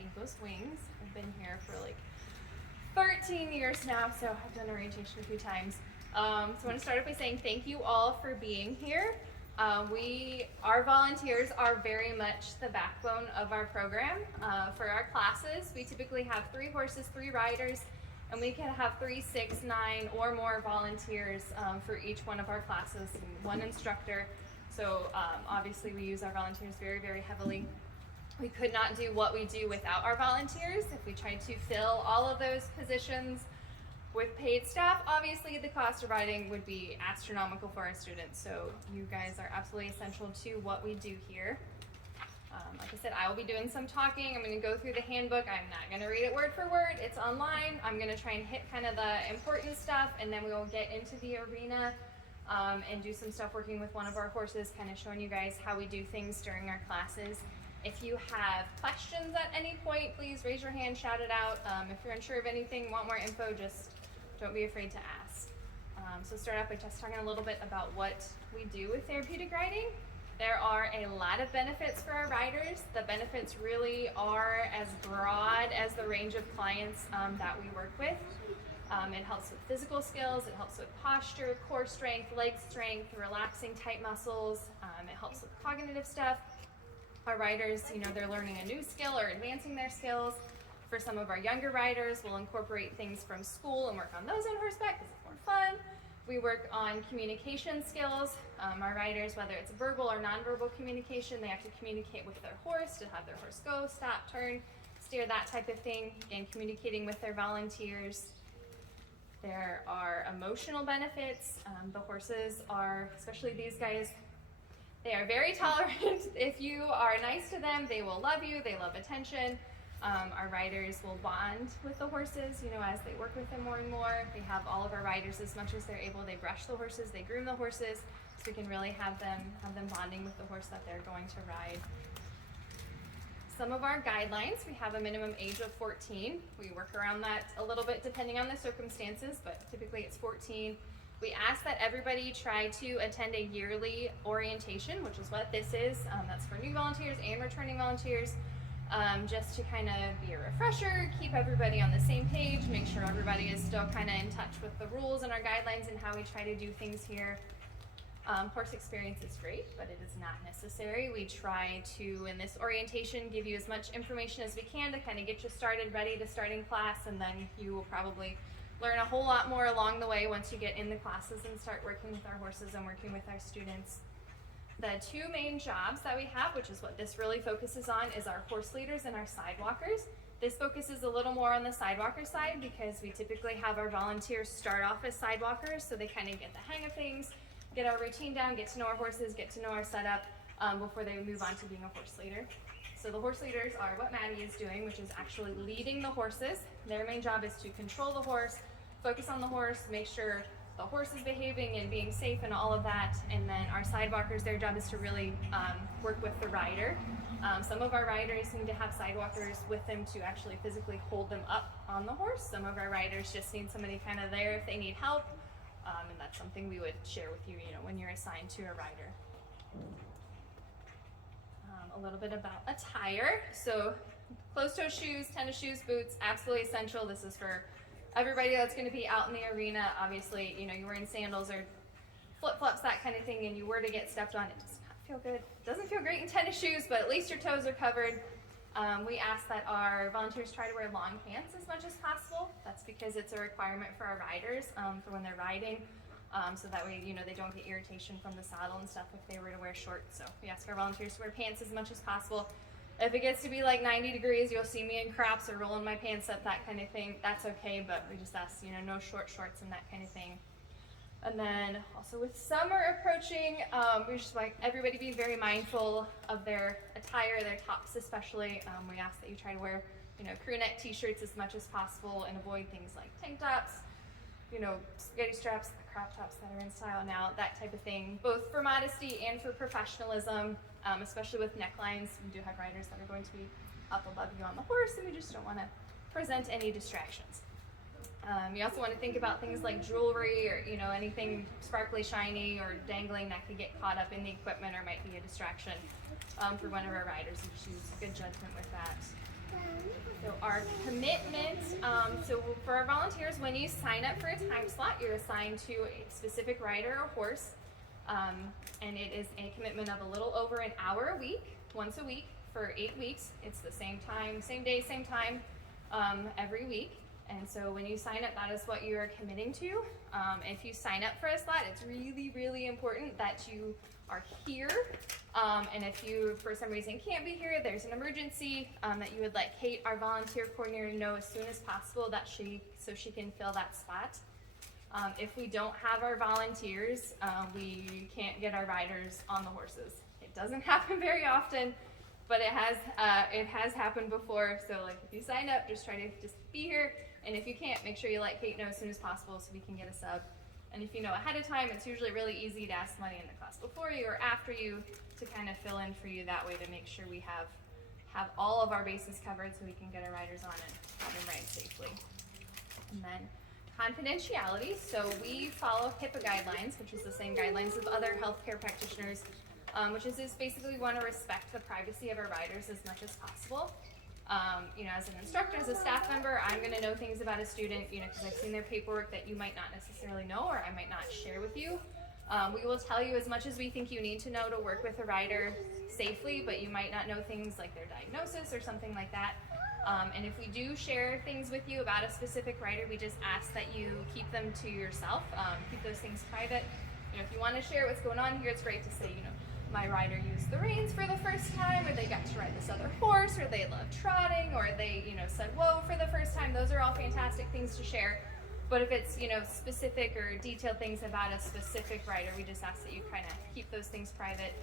Eagles Wings. I've been here for like 13 years now, so I've done orientation a few times. So I want to start off by saying thank you all for being here. Our volunteers are very much the backbone of our program. For our classes, we typically have 3 horses, 3 riders, and we can have 3, 6, 9, or more volunteers for each one of our classes, and 1 instructor. So obviously we use our volunteers very, very heavily. We could not do what we do without our volunteers. If we tried to fill all of those positions with paid staff, obviously the cost of riding would be astronomical for our students. So you guys are absolutely essential to what we do here. Like I said, I will be doing some talking. I'm going to go through the handbook. I'm not going to read it word for word. It's online. I'm going to try and hit kind of the important stuff, and then we will get into the arena and do some stuff working with one of our horses, kind of showing you guys how we do things during our classes. If you have questions at any point, please raise your hand, shout it out. If you're unsure of anything, want more info, just don't be afraid to ask. So start off by just talking a little bit about what we do with therapeutic riding. There are a lot of benefits for our riders. The benefits really are as broad as the range of clients that we work with. It helps with physical skills, it helps with posture, core strength, leg strength, relaxing tight muscles. It helps with cognitive stuff. Our riders, they're learning a new skill or advancing their skills. For some of our younger riders, we'll incorporate things from school and work on those on horseback because it's more fun. We work on communication skills. Our riders, whether it's verbal or nonverbal communication, they have to communicate with their horse to have their horse go, stop, turn, steer, that type of thing. Again, communicating with their volunteers. There are emotional benefits. The horses are, especially these guys, they are very tolerant. If you are nice to them, they will love you. They love attention. Our riders will bond with the horses, as they work with them more and more. They have all of our riders as much as they're able. They brush the horses, they groom the horses, so we can really have them bonding with the horse that they're going to ride. Some of our guidelines, we have a minimum age of 14. We work around that a little bit depending on the circumstances, but typically it's 14. We ask that everybody try to attend a yearly orientation, which is what this is. That's for new volunteers and returning volunteers, just to kind of be a refresher, keep everybody on the same page, make sure everybody is still kind of in touch with the rules and our guidelines and how we try to do things here. Horse experience is great, but it is not necessary. We try to, in this orientation, give you as much information as we can to kind of get you started, ready to start in class, and then you will probably learn a whole lot more along the way once you get in the classes and start working with our horses and working with our students. The 2 main jobs that we have, which is what this really focuses on, is our horse leaders and our sidewalkers. This focuses a little more on the sidewalker side because we typically have our volunteers start off as sidewalkers, so they kind of get the hang of things, get our routine down, get to know our horses, get to know our setup before they move on to being a horse leader. So the horse leaders are what Maddie is doing, which is actually leading the horses. Their main job is to control the horse, focus on the horse, make sure the horse is behaving and being safe and all of that. And then our sidewalkers, their job is to really work with the rider. Some of our riders need to have sidewalkers with them to actually physically hold them up on the horse. Some of our riders just need somebody kind of there if they need help. And that's something we would share with you, when you're assigned to a rider. A little bit about attire. So closed-toe shoes, tennis shoes, boots, absolutely essential. This is for everybody that's going to be out in the arena. Obviously, you're wearing sandals or flip-flops, that kind of thing, and you were to get stepped on, it does not feel good. It doesn't feel great in tennis shoes, but at least your toes are covered. We ask that our volunteers try to wear long pants as much as possible. That's because it's a requirement for our riders for when they're riding. So that way, they don't get irritation from the saddle and stuff if they were to wear shorts. So we ask our volunteers to wear pants as much as possible. If it gets to be like 90 degrees, you'll see me in crops or rolling my pants up, that kind of thing. That's okay, but we just ask, no short shorts and that kind of thing. And then also with summer approaching, we just like everybody be very mindful of their attire, their tops especially. We ask that you try to wear, crew neck t-shirts as much as possible and avoid things like tank tops, spaghetti straps, the crop tops that are in style now, that type of thing, both for modesty and for professionalism, especially with necklines. We do have riders that are going to be up above you on the horse, and we just don't want to present any distractions. You also want to think about things like jewelry or anything sparkly, shiny, or dangling that could get caught up in the equipment or might be a distraction for one of our riders. We choose good judgment with that. So our commitment, so for our volunteers, when you sign up for a time slot, you're assigned to a specific rider or horse, and it is a commitment of a little over an hour a week, once a week for 8 weeks. It's the same time, same day, same time, every week. And so when you sign up, that is what you are committing to. If you sign up for a slot, it's really, really important that you are here. And if you, for some reason, can't be here, there's an emergency, that you would let Kate, our volunteer coordinator, know as soon as possible that so she can fill that spot. If we don't have our volunteers, we can't get our riders on the horses. It doesn't happen very often, but it has happened before. So like if you sign up, just try to just be here. And if you can't, make sure you let Kate know as soon as possible so we can get a sub. And if you know ahead of time, it's usually really easy to ask somebody in the class before you or after you to kind of fill in for you that way to make sure we have all of our bases covered so we can get our riders on and have them ride safely. And then confidentiality. So we follow HIPAA guidelines, which is the same guidelines of other healthcare practitioners, which is basically we want to respect the privacy of our riders as much as possible. As an instructor, as a staff member, I'm going to know things about a student, because I've seen their paperwork that you might not necessarily know or I might not share with you. We will tell you as much as we think you need to know to work with a rider safely, but you might not know things like their diagnosis or something like that. And if we do share things with you about a specific rider, we just ask that you keep them to yourself, keep those things private. If you want to share what's going on here, it's great to say, my rider used the reins for the first time, or they got to ride this other horse, or they love trotting, or they, said whoa for the first time. Those are all fantastic things to share. But if it's, specific or detailed things about a specific rider, we just ask that you kind of keep those things private.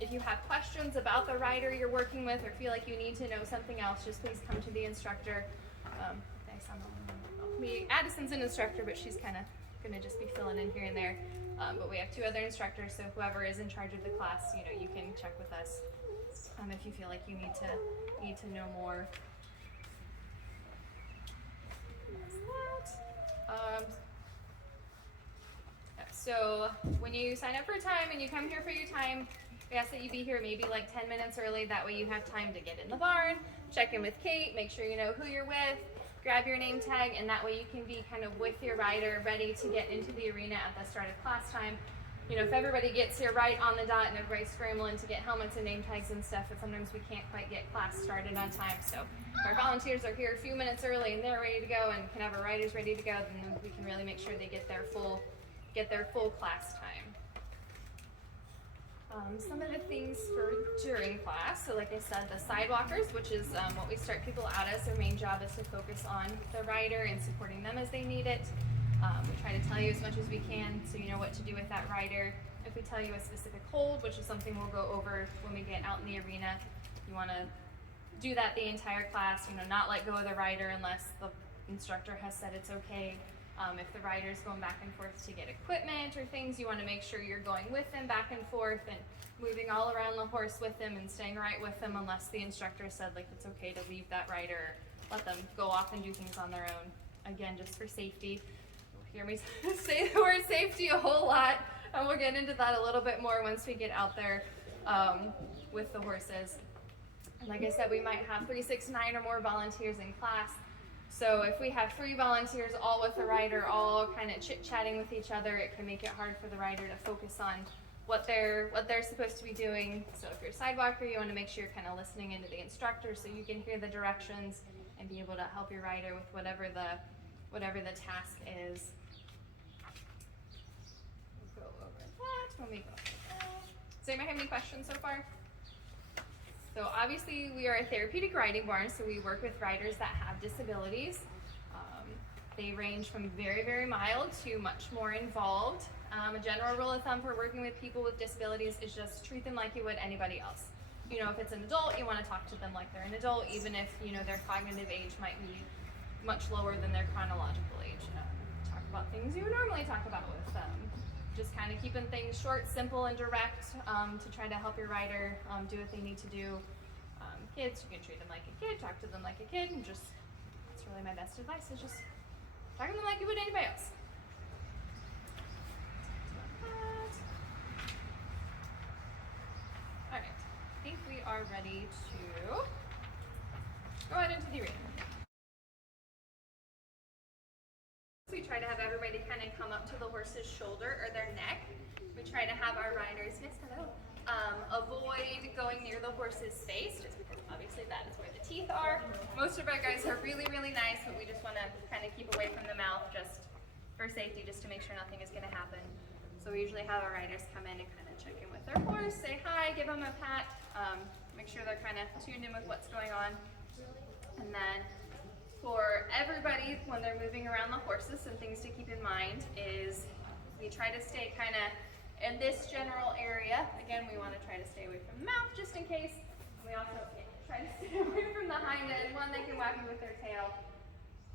If you have questions about the rider you're working with or feel like you need to know something else, just please come to the instructor. Addison's an instructor, but she's kind of going to just be filling in here and there. But we have 2 other instructors, so whoever is in charge of the class, you can check with us if you feel like you need to know more. So when you sign up for a time and you come here for your time, we ask that you be here maybe like 10 minutes early. That way you have time to get in the barn, check in with Kate, make sure you know who you're with, grab your name tag, and that way you can be kind of with your rider ready to get into the arena at the start of class time. If everybody gets here right on the dot and everybody's scrambling to get helmets and name tags and stuff, but sometimes we can't quite get class started on time. So if our volunteers are here a few minutes early and they're ready to go and can have our riders ready to go, then we can really make sure they get their full class time. Some of the things for during class, so like I said, the sidewalkers, which is what we start people out as. Their main job is to focus on the rider and supporting them as they need it. We try to tell you as much as we can so you know what to do with that rider. If we tell you a specific hold, which is something we'll go over when we get out in the arena, you want to do that the entire class, not let go of the rider unless the instructor has said it's okay. If the rider's going back and forth to get equipment or things, you want to make sure you're going with them back and forth and moving all around the horse with them and staying right with them unless the instructor said like it's okay to leave that rider, let them go off and do things on their own. Again, just for safety. You'll hear me say the word safety a whole lot, and we'll get into that a little bit more once we get out there with the horses. And like I said, we might have 3, 6, 9 or more volunteers in class. So if we have 3 volunteers all with the rider, all kind of chit-chatting with each other, it can make it hard for the rider to focus on what they're supposed to be doing. So if you're a sidewalker, you want to make sure you're kind of listening into the instructor so you can hear the directions and be able to help your rider with whatever the task is. We'll go over that when we go over that. Does anybody have any questions so far? So obviously we are a therapeutic riding barn, so we work with riders that have disabilities. They range from very, very mild to much more involved. A general rule of thumb for working with people with disabilities is just treat them like you would anybody else. If it's an adult, you want to talk to them like they're an adult, even if, their cognitive age might be much lower than their chronological age. Talk about things you would normally talk about with them. Just kind of keeping things short, simple, and direct to try to help your rider do what they need to do. Kids, you can treat them like a kid, talk to them like a kid, and that's really my best advice, is just talk to them like you would anybody else. Alright, I think we are ready to Go ahead into the arena. We try to have everybody kind of come up to the horse's shoulder or their neck. We try to have our riders, yes, hello, avoid going near the horse's face, just because obviously that is where the teeth are. Most of our guys are really, really nice, but we just want to kind of keep away from the mouth just for safety, just to make sure nothing is going to happen. So we usually have our riders come in and kind of check in with their horse, say hi, give them a pat, make sure they're kind of tuned in with what's going on. And then for everybody, when they're moving around the horses, some things to keep in mind is we try to stay kind of in this general area. Again, we want to try to stay away from the mouth just in case. We also try to stay away from the hind end. One, they can whack you with their tail,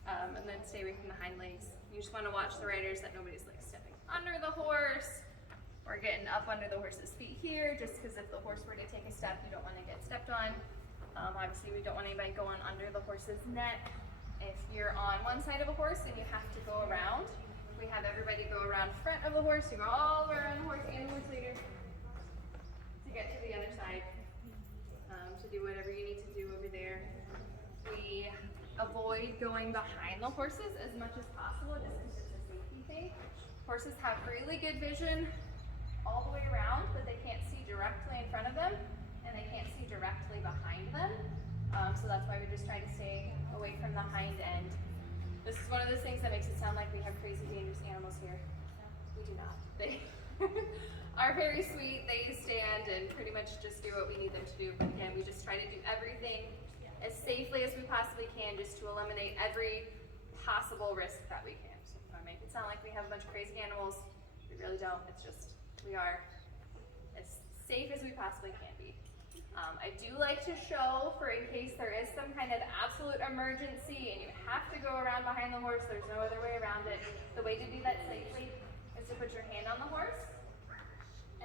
and then stay away from the hind legs. You just want to watch the riders that nobody's like stepping under the horse or getting up under the horse's feet here, just because if the horse were to take a step, you don't want to get stepped on. Obviously, we don't want anybody going under the horse's neck. If you're on one side of a horse and you have to go around, we have everybody go around front of the horse. You go all the way around the horse and the horse leader to get to the other side, to do whatever you need to do over there. We avoid going behind the horses as much as possible, just because it's a safety thing. Horses have really good vision all the way around, but they can't see directly in front of them, and they can't see directly behind them. So that's why we just try to stay away from the hind end. This is one of those things that makes it sound like we have crazy dangerous animals here. We do not. They are very sweet. They stand and pretty much just do what we need them to do. But again, we just try to do everything as safely as we possibly can, just to eliminate every possible risk that we can. So if I make it sound like we have a bunch of crazy animals, we really don't. It's just, we are as safe as we possibly can be. I do like to show, for in case there is some kind of absolute emergency and you have to go around behind the horse, there's no other way around it. The way to do that safely is to put your hand on the horse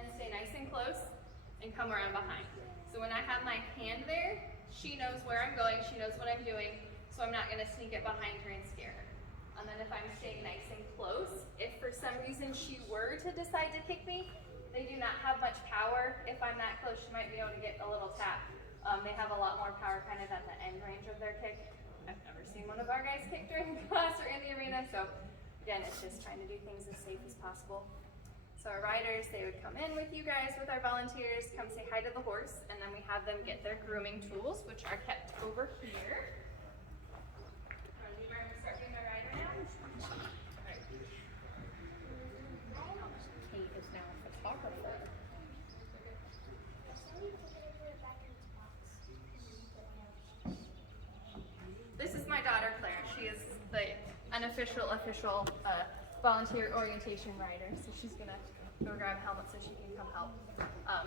and stay nice and close and come around behind. So when I have my hand there, she knows where I'm going, she knows what I'm doing, so I'm not going to sneak it behind her and scare her. And then if I'm staying nice and close, if for some reason she were to decide to kick me, they do not have much power. If I'm that close, she might be able to get a little tap. They have a lot more power kind of at the end range of their kick. I've never seen one of our guys kick during class or in the arena, so again, it's just trying to do things as safe as possible. So our riders, they would come in with you guys, with our volunteers, come say hi to the horse, and then we have them get their grooming tools, which are kept over here. Start doing our rider now. Kate is now a photographer. This is my daughter, Claire. She is the unofficial, official volunteer orientation rider. So she's gonna go grab a helmet so she can come help.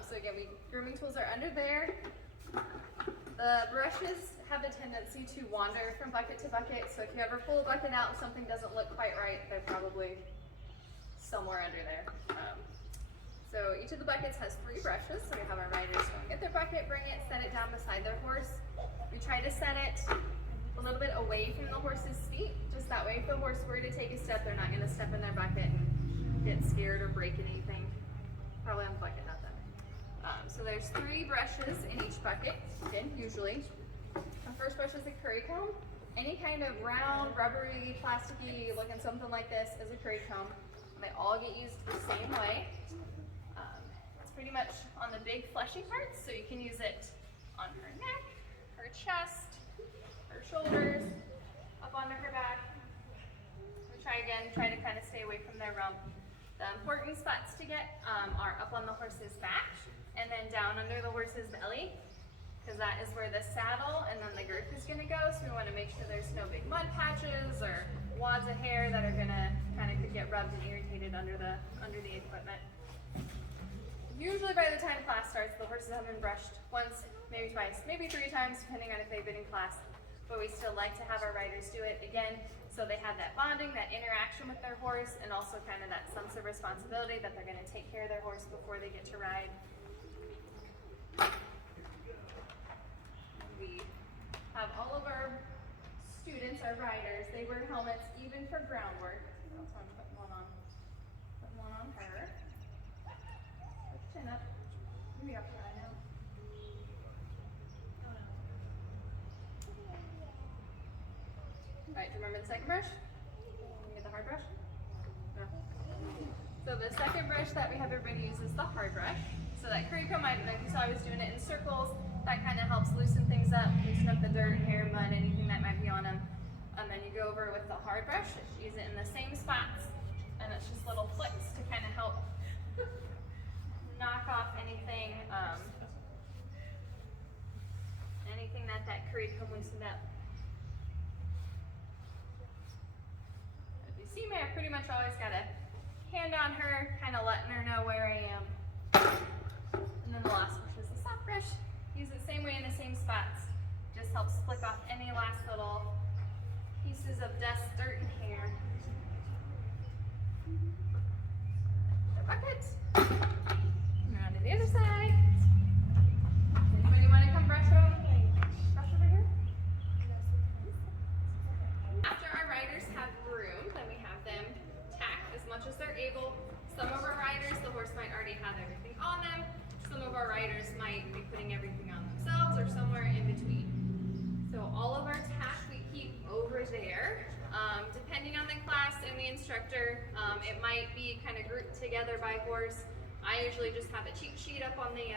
So again, grooming tools are under there. The brushes have a tendency to wander from bucket to bucket. So if you ever pull a bucket out and something doesn't look quite right, they're probably somewhere under there. So each of the buckets has 3 brushes. So we have our riders go and get their bucket, bring it, set it down beside their horse. We try to set it a little bit away from the horse's feet. Just that way, if the horse were to take a step, they're not going to step in their bucket and get scared or break anything. Probably on the bucket, not them. So there's 3 brushes in each bucket, again, usually. The first brush is a curry comb. Any kind of round, rubbery, plasticky looking something like this is a curry comb. And they all get used the same way. It's pretty much on the big fleshy parts, so you can use it on her neck, her chest, her shoulders, up onto her back. We try to kind of stay away from their rump. The important spots to get are up on the horse's back and then down under the horse's belly, because that is where the saddle and then the girth is going to go. So we want to make sure there's no big mud patches or wads of hair that are going to kind of could get rubbed and irritated under the equipment. Usually by the time class starts, the horses have been brushed once, maybe twice, maybe 3 times, depending on if they've been in class. But we still like to have our riders do it again, so they have that bonding, that interaction with their horse, and also kind of that sense of responsibility that they're going to take care of their horse before they get to ride. We have all of our students, our riders, they wear helmets even for groundwork. So I'm putting one on. Putting one on her. Put your chin up. Maybe up high now. do you remember the second brush? You get the hard brush? No. So the second brush that we have everybody use is the hard brush. So that curry comb, like you saw I was doing it in circles, that kind of helps loosen things up, loosen up the dirt, hair, mud, anything that might be on them. And then you go over with the hard brush, use it in the same spots, and it's just little flicks to kind of help knock off anything, anything that curry comb loosened up. If you see me, I pretty much always got a hand on her, kind of letting her know where I am. And then the last brush is the soft brush. Use it the same way in the same spots. Just helps flick off any last little pieces of dust, dirt, and hair. The bucket. And around to the other side. Anybody want to come brush over here? After our riders have groomed, then we have them tack as much as they're able. Some of our riders, the horse might already have everything on them. Some of our riders might be putting everything on themselves or somewhere in between. So all of our tack we keep over there. Depending on the class and the instructor, it might be kind of grouped together by horse. I usually just have a cheat sheet up on the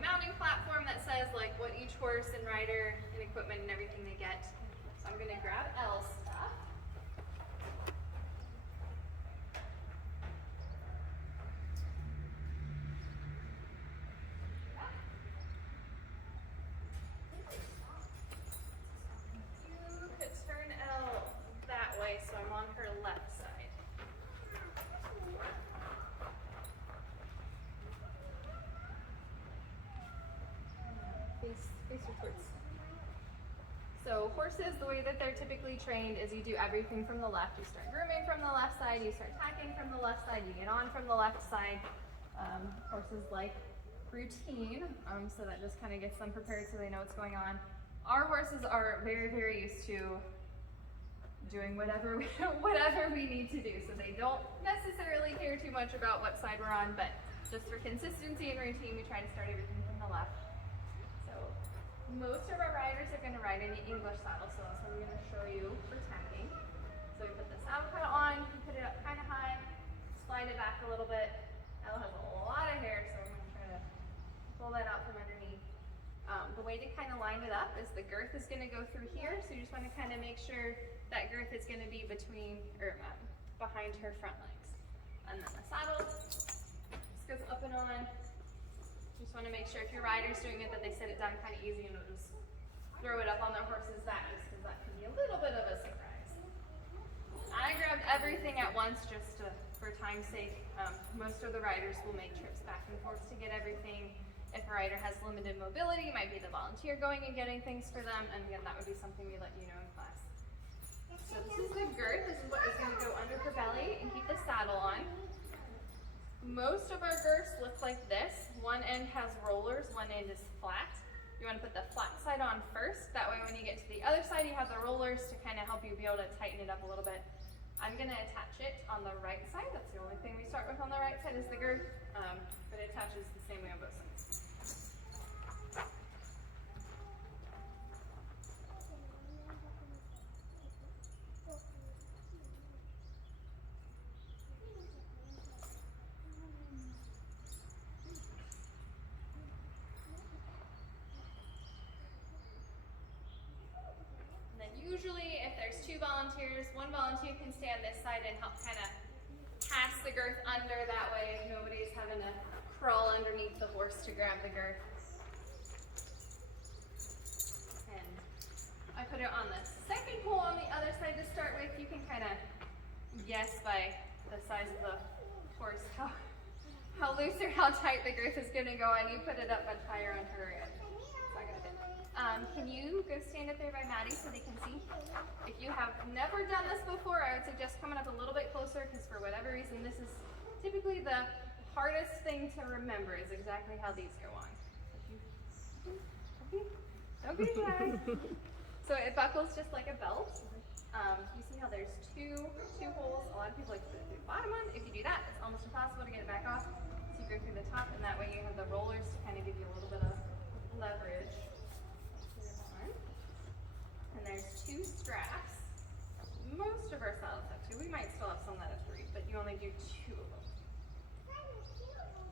mounting platform that says like what each horse and rider and equipment and everything they get. So I'm gonna grab Elle's stuff. So I'm on her left side. Face her towards. So horses, the way that they're typically trained is you do everything from the left. You start grooming from the left side, you start tacking from the left side, you get on from the left side. Horses like routine, so that just kind of gets them prepared so they know what's going on. Our horses are very, very used to doing whatever we need to do. So they don't necessarily care too much about what side we're on, but just for consistency and routine, we try to start everything from the left. So most of our riders are going to ride in the English saddle, so that's what I'm going to show you for tacking. So we put the saddle kind of on, put it up kind of high, slide it back a little bit. Elle has a lot of hair, so I'm going to try to pull that out from underneath. The way to kind of line it up is the girth is going to go through here, so you just want to kind of make sure that girth is going to be between or behind her front legs. And then the saddle just goes up and on. Just want to make sure if your rider's doing it that they sit it down kind of easy and don't just throw it up on their horse's back, just because that can be a little bit of a surprise. I grabbed everything at once just for time's sake. Most of the riders will make trips back and forth to get everything. If a rider has limited mobility, it might be the volunteer going and getting things for them, and again, that would be something we let you know in class. So this is the girth. This is what is going to go under her belly and keep the saddle on. Most of our girths look like this. One end has rollers, one end is flat. You want to put the flat side on first. That way when you get to the other side, you have the rollers to kind of help you be able to tighten it up a little bit. I'm going to attach it on the right side. That's the only thing we start with on the right side is the girth, but it attaches the same way on both sides. Usually, if there's two volunteers, one volunteer can stay on this side and help kind of pass the girth under. That way, if nobody's having to crawl underneath the horse to grab the girth. And I put it on the second pole on the other side to start with. You can kind of guess by the size of the horse how loose or how tight the girth is going to go, and you put it up much higher on her end. Can you go stand up there by Maddie so they can see? If you have never done this before, I would suggest coming up a little bit closer, because for whatever reason, this is typically the hardest thing to remember is exactly how these go on. Don't be shy. So it buckles just like a belt. You see how there's two holes? A lot of people like to put it through the bottom one. If you do that, it's almost impossible to get it back off. So you go through the top, and that way you have the rollers to kind of give you a little bit of leverage. And there's two straps. you only do 2 of them.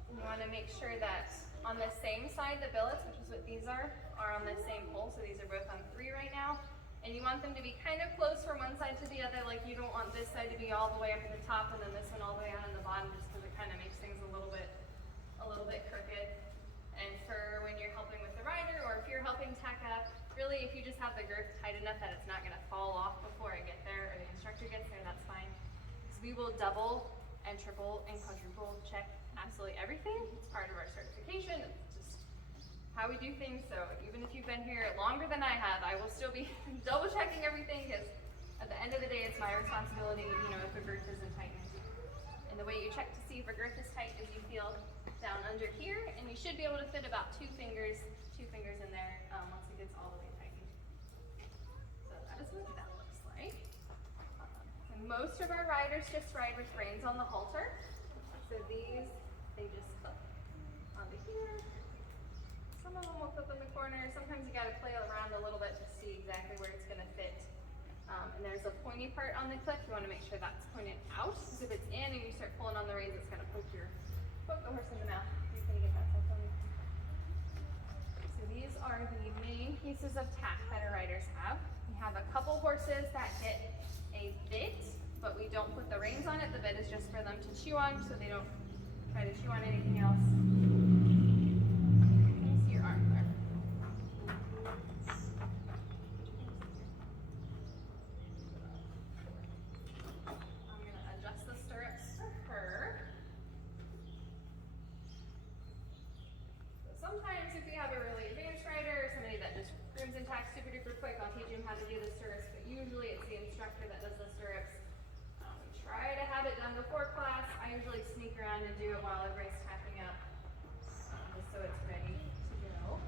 And you want to make sure that on the same side, the billets, which is what these are on the same pole. So these are both on 3 right now. And you want them to be kind of close from one side to the other. Like you don't want this side to be all the way up at the top and then this one all the way out on the bottom, just because it kind of makes things a little bit crooked. And for when you're helping with the rider, or if you're helping tack up, really if you just have the girth tight enough that it's not going to fall off before I get there or the instructor gets there, that's fine. Because we will double and triple and quadruple check absolutely everything. It's part of our certification. It's just how we do things. So even if you've been here longer than I have, I will still be double checking everything, because at the end of the day, it's my responsibility, you know, if the girth isn't tightened. And the way you check to see if a girth is tight is you feel down under here, and you should be able to fit about 2 fingers in there once it gets all the way tightened. So that is what that looks like. And most of our riders just ride with reins on the halter. So these, they just clip onto here. Some of them will clip in the corner. Sometimes you got to play around a little bit to see exactly where it's going to fit. And there's a pointy part on the clip. You want to make sure that's pointed out, because if it's in and you start pulling on the reins, it's going to poke the horse in the mouth. You're going to get that type of. So these are the main pieces of tack that our riders have. We have a couple horses that get a bit, but we don't put the reins on it. The bit is just for them to chew on, so they don't try to chew on anything else. Let me see your arm there. I'm going to adjust the stirrups for her. So sometimes if you have a really advanced rider or somebody that just grooms and tacks super duper quick, I'll teach them how to do the stirrups, but usually it's the instructor that does the stirrups. We try to have it done before class. I usually sneak around and do it while everybody's tacking up, just so it's ready to go.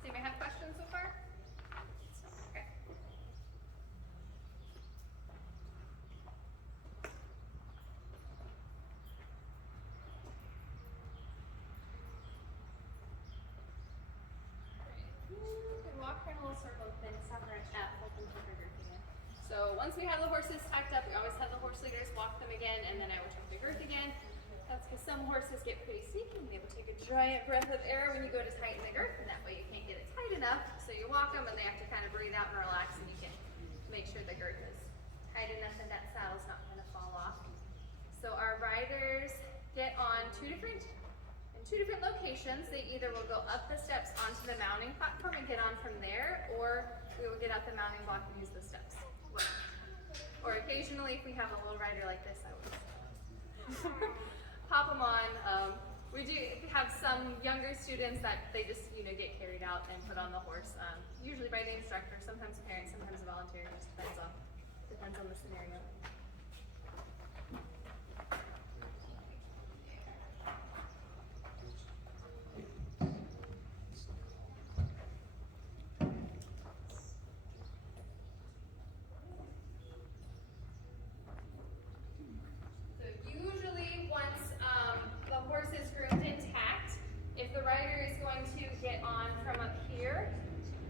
So you may have questions so far? Okay. Walk in a little circle, then stop right at open to her girth again. So once we have the horses tacked up, we always have the horse leaders walk them again, and then I will check the girth again. That's because some horses get pretty sneaky and they will take a giant breath of air when you go to tighten the girth, and that way you can't get it tight enough. So you walk them and they have to kind of breathe out and relax, and you can make sure the girth is tight enough and that saddle's not going to fall off. So our riders get on two different locations. They either will go up the steps onto the mounting platform and get on from there, or we will get out the mounting block and use the steps. Or occasionally, if we have a little rider like this, I would pop them on. We do have some younger students that they just get carried out and put on the horse, usually by the instructor, sometimes parents, sometimes a volunteer. It just depends on the scenario.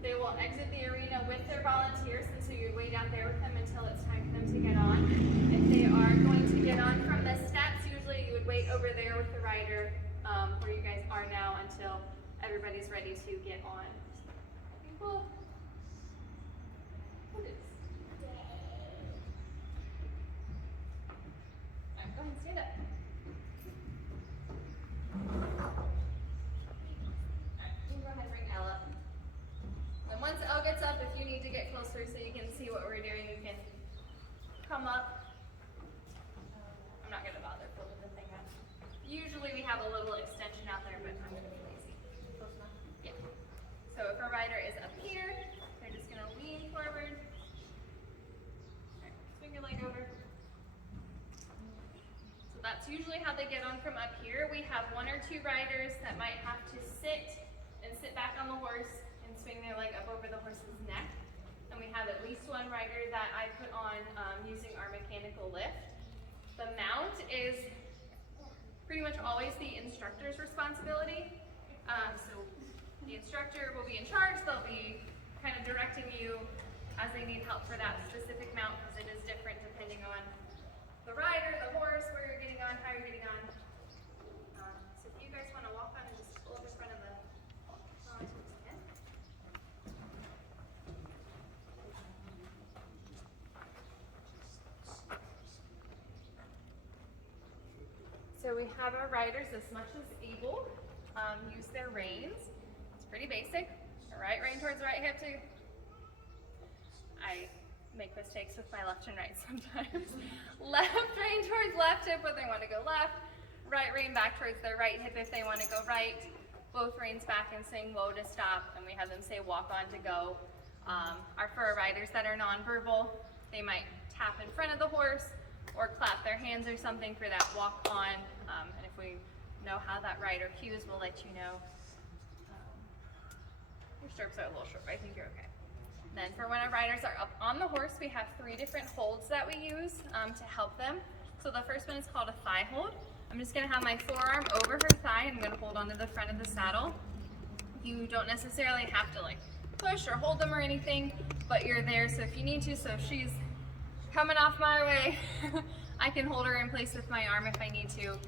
They will exit the arena with their volunteers, and so you wait out there with them until it's time for them to get on. If they are going to get on from the steps, usually you would wait over there with the rider where you guys are now until everybody's ready to get on. Well, what is? All right, go ahead and stand up. Once Elle gets up, if you need to get closer so you can see what we're doing, you can come up. I'm not going to bother pulling the thing up. Usually we have a little extension out there, but I'm going to be lazy. Close enough? Yeah. So if our rider is up here, they're just going to lean forward. All right, swing your leg over. So that's usually how they get on from up here. We have 1 or 2 riders that might have to sit back on the horse and swing their leg up over the horse's neck. And we have at least 1 rider that I put on using our mechanical lift. The mount is pretty much always the instructor's responsibility. So The instructor will be in charge. They'll be kind of directing you as they need help for that specific mount, because it is different depending on the rider, the horse, where you're getting on, how you're getting on. So if you guys want to walk on and just pull up in front of the So we have our riders as much as able use their reins. It's pretty basic. The right rein towards the right hip too. I make mistakes with my left and right sometimes. Left rein towards left hip when they want to go left. Right rein back towards their right hip if they want to go right. Both reins back and saying whoa to stop, and we have them say walk on to go. For our riders that are nonverbal, they might tap in front of the horse or clap their hands or something for that walk on. And if we know how that rider cues, we'll let you know. Your stirrups are a little short, but I think you're okay. Then for when our riders are up on the horse, we have 3 different holds that we use to help them. So the first one is called a thigh hold. I'm just gonna have my forearm over her thigh and I'm gonna hold onto the front of the saddle. You don't necessarily have to like push or hold them or anything, but you're there so if you need to. So if she's coming off my way, I can hold her in place with my arm if I need to.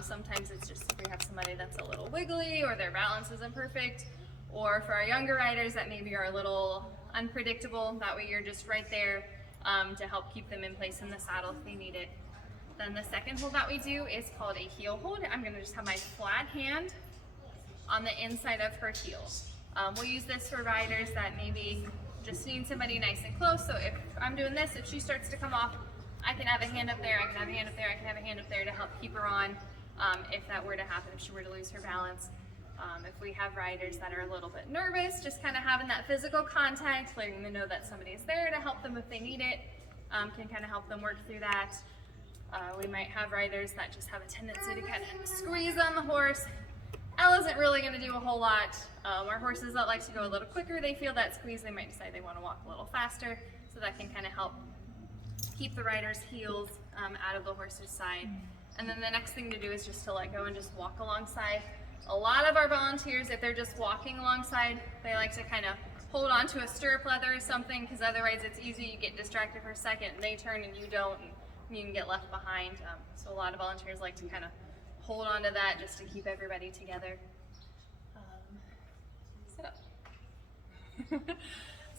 Sometimes it's just if we have somebody that's a little wiggly or their balance isn't perfect, or for our younger riders that maybe are a little unpredictable, that way you're just right there to help keep them in place in the saddle if they need it. Then the second hold that we do is called a heel hold. I'm gonna just have my flat hand on the inside of her heel. We'll use this for riders that maybe just need somebody nice and close. So if I'm doing this, if she starts to come off, I can have a hand up there, I can have a hand up there, I can have a hand up there to help keep her on if that were to happen, if she were to lose her balance. If we have riders that are a little bit nervous, just kind of having that physical contact, letting them know that somebody is there to help them if they need it, can kind of help them work through that. We might have riders that just have a tendency to kind of squeeze on the horse. Elle isn't really going to do a whole lot. Our horses that like to go a little quicker, they feel that squeeze, they might decide they want to walk a little faster, so that can kind of help keep the rider's heels out of the horse's side. And then the next thing to do is just to let go and just walk alongside. A lot of our volunteers, if they're just walking alongside, they like to kind of hold on to a stirrup leather or something, because otherwise it's easy, you get distracted for a second and they turn and you don't, and you can get left behind. So a lot of volunteers like to kind of hold on to that just to keep everybody together. Sit up.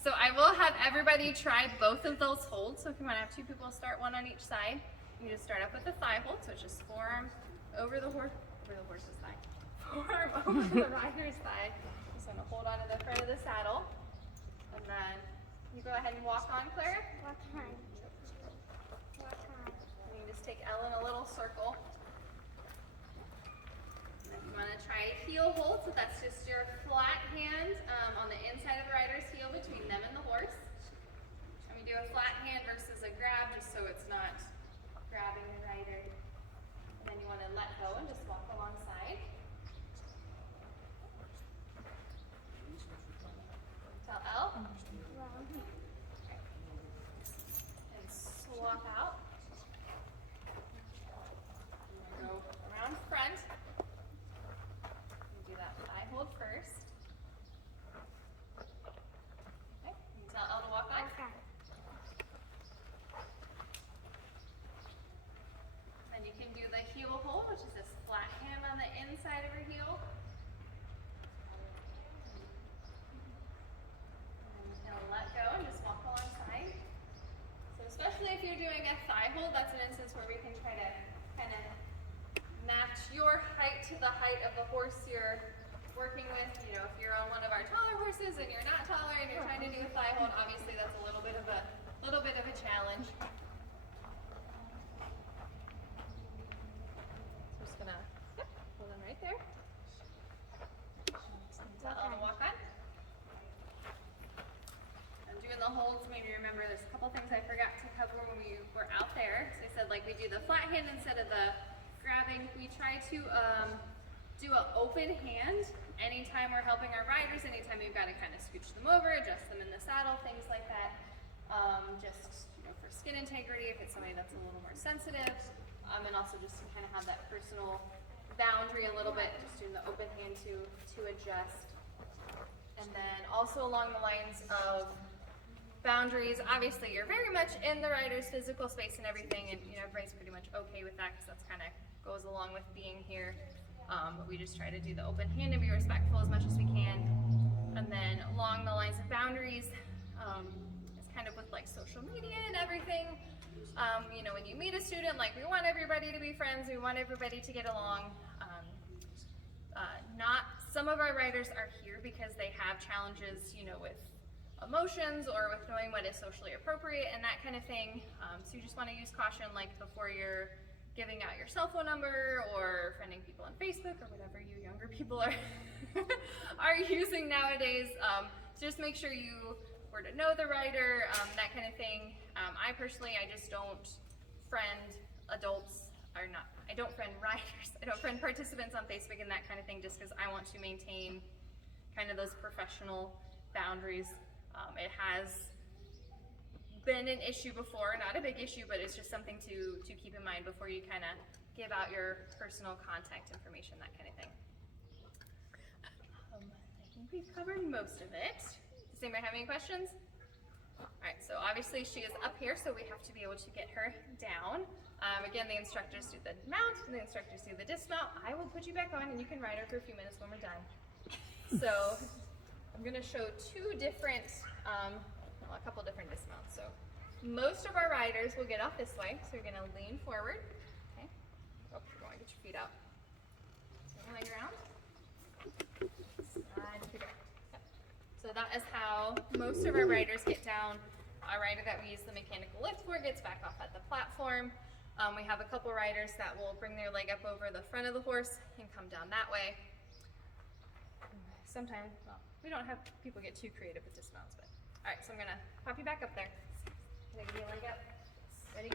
So I will have everybody try both of those holds. So if you want to have 2 people start, 1 on each side, you just start up with the thigh hold, so it's just forearm over the horse's thigh. Forearm over the rider's thigh. Just want to hold on to the front of the saddle. And then you go ahead and walk on, Clara. Walk on. Walk on. And you just take Elle in a little circle. And if you want to try a heel hold, so that's just your flat hand on the inside of the rider's heel between them and the horse. And we do a flat hand versus a grab, just so it's not grabbing the rider. And then you want to let go and just walk alongside. Tell Elle. Okay. And swap out. Go around front. You do that thigh hold first. Okay. You tell Elle to walk on. Walk on. Then you can do the heel hold, which is this flat hand on the inside of her heel. And you can let go and just walk alongside. So especially if you're doing a thigh hold, that's an instance where we can try to kind of match your height to the height of the horse you're working with. You know, if you're on one of our taller horses and you're not taller and you're trying to do a thigh hold, obviously that's a little bit of a challenge. So just gonna hold on right there. Tell Elle to walk on. I'm doing the holds. Maybe remember there's a couple things I forgot to cover when we were out there. So I said like we do the flat hand instead of the grabbing. We try to do an open hand anytime we're helping our riders, anytime we've got to kind of scooch them over, adjust them in the saddle, things like that. Just for skin integrity, if it's somebody that's a little more sensitive, and also just to kind of have that personal boundary a little bit, just doing the open hand to adjust. And then also along the lines of boundaries, obviously you're very much in the rider's physical space and everything, and everybody's pretty much okay with that because that's kind of goes along with being here. But we just try to do the open hand and be respectful as much as we can. And then along the lines of boundaries, it's kind of with like social media and everything. When you meet a student, like we want everybody to be friends, we want everybody to get along. Not some of our riders are here because they have challenges, with emotions or with knowing what is socially appropriate and that kind of thing. So you just want to use caution, like before you're giving out your cell phone number or friending people on Facebook or whatever you younger people are are using nowadays. Just make sure you were to know the rider, that kind of thing. I personally, I just don't friend adults, or not, I don't friend riders, I don't friend participants on Facebook and that kind of thing, just because I want to maintain kind of those professional boundaries. It has been an issue before, not a big issue, but it's just something to keep in mind before you kind of give out your personal contact information, that kind of thing. I think we've covered most of it. Does anybody have any questions? Alright, so obviously she is up here, so we have to be able to get her down. Again, the instructors do the mount, and the instructors do the dismount. I will put you back on, and you can ride her for a few minutes when we're done. So, I'm going to show a couple different dismounts. So, most of our riders will get off this way, so you're going to lean forward. Okay. Oh, you're going to get your feet out. Stand on the ground. Slide to the ground. Yep. So that is how most of our riders get down. A rider that we use the mechanical lift for gets back off at the platform. We have a couple riders that will bring their leg up over the front of the horse and come down that way. Sometimes, well, we don't have people get too creative with dismounts, but all right, so I'm gonna pop you back up there. Can I give you a leg up? Ready?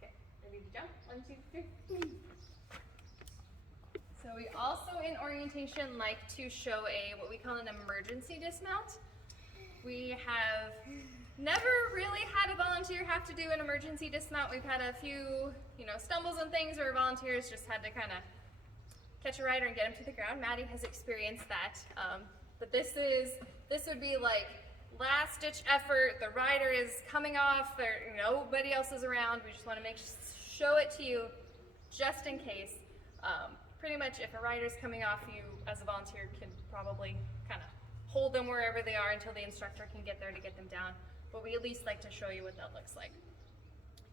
Okay, ready to jump? 1, 2, 3. So we also in orientation like to show what we call an emergency dismount. We have never really had a volunteer have to do an emergency dismount. We've had a few, stumbles and things where volunteers just had to kind of catch a rider and get him to the ground. Maddie has experienced that, but this would be like last ditch effort. The rider is coming off, nobody else is around. We just want to show it to you just in case. Pretty much if a rider's coming off, you as a volunteer can probably kind of hold them wherever they are until the instructor can get there to get them down. But we at least like to show you what that looks like.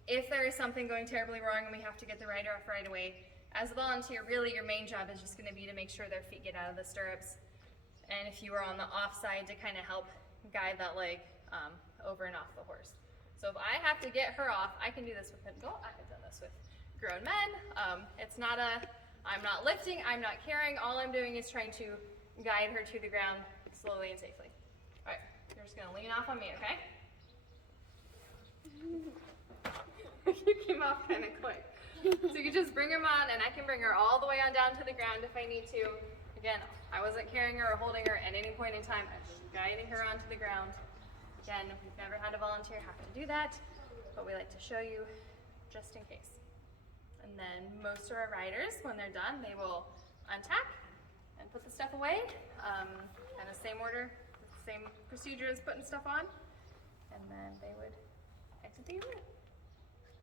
If there is something going terribly wrong and we have to get the rider off right away, as a volunteer, really your main job is just going to be to make sure their feet get out of the stirrups. And if you are on the off side, to kind of help guide that leg over and off the horse. So if I have to get her off, I can do this with an adult. I have done this with grown men. I'm not lifting, I'm not carrying. All I'm doing is trying to guide her to the ground slowly and safely. All right, you're just going to lean off on me, okay? You came off kind of quick. So you can just bring them on, and I can bring her all the way on down to the ground if I need to. Again, I wasn't carrying her or holding her at any point in time. I'm just guiding her onto the ground. Again, we've never had a volunteer have to do that, but we like to show you just in case. And then most of our riders, when they're done, they will untack and put the stuff away. Kind of same order, same procedure as putting stuff on. And then they would exit the unit.